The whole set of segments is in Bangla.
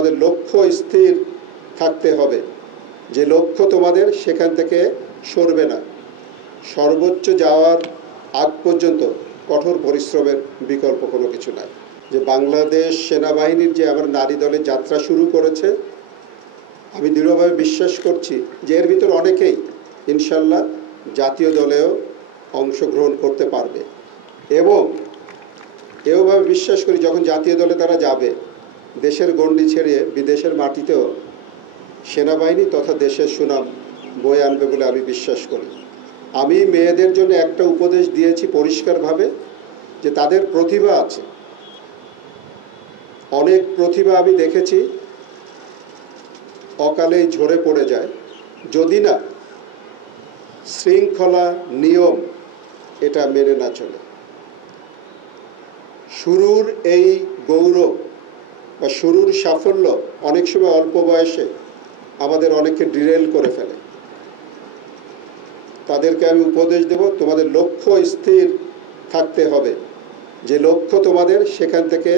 তোমাদের লক্ষ্য স্থির থাকতে হবে, যে লক্ষ্য তোমাদের সেখান থেকে সরবে না। সর্বোচ্চ যাওয়ার আগ পর্যন্ত কঠোর পরিশ্রমের বিকল্প কোনো কিছু নাই। যে বাংলাদেশ সেনাবাহিনীর যে আমার নারী দলের যাত্রা শুরু করেছে, আমি দৃঢ়ভাবে বিশ্বাস করছি যে এর ভিতর অনেকেই ইনশাল্লাহ জাতীয় দলেও অংশগ্রহণ করতে পারবে, এবং এভাবে বিশ্বাস করি যখন জাতীয় দলে তারা যাবে, দেশের গণ্ডি ছেড়ে বিদেশের মাটিতেও সেনাবাহিনী তথা দেশের সুনাম বয়ে আনবে বলে আমি বিশ্বাস করি। আমি মেয়েদের জন্য একটা উপদেশ দিয়েছি পরিষ্কারভাবে, যে তাদের প্রতিভা আছে, অনেক প্রতিভা আমি দেখেছি অকালেই ঝরে পড়ে যায় যদি না শৃঙ্খলা নিয়ম এটা মেনে না চলে। শুরুর এই গৌরব বা শুরুর সাফল্য অনেক সময় অল্প বয়সে আমাদের অনেককে ডিরেল করে ফেলে। তাদেরকে আমি উপদেশ দেব, তোমাদের লক্ষ্য স্থির থাকতে হবে, যে লক্ষ্য তোমাদের সেখান থেকে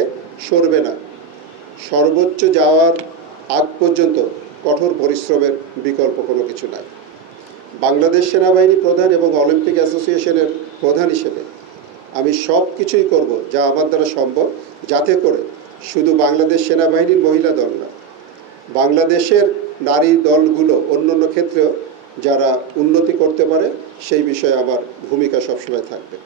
সরবে না। সর্বোচ্চ যাওয়ার আগ পর্যন্ত কঠোর পরিশ্রমের বিকল্প কোনো কিছু নাই। বাংলাদেশ সেনাবাহিনী প্রধান এবং অলিম্পিক অ্যাসোসিয়েশনের প্রধান হিসেবে আমি সব কিছুই করব যা আমার দ্বারা সম্ভব, যাতে করে শুধু বাংলাদেশ সেনাবাহিনীর মহিলা দল না, বাংলাদেশের নারী দলগুলো অন্যান্য ক্ষেত্রেও যারা উন্নতি করতে পারে সেই বিষয়ে আমার ভূমিকা সবসময় থাকবে।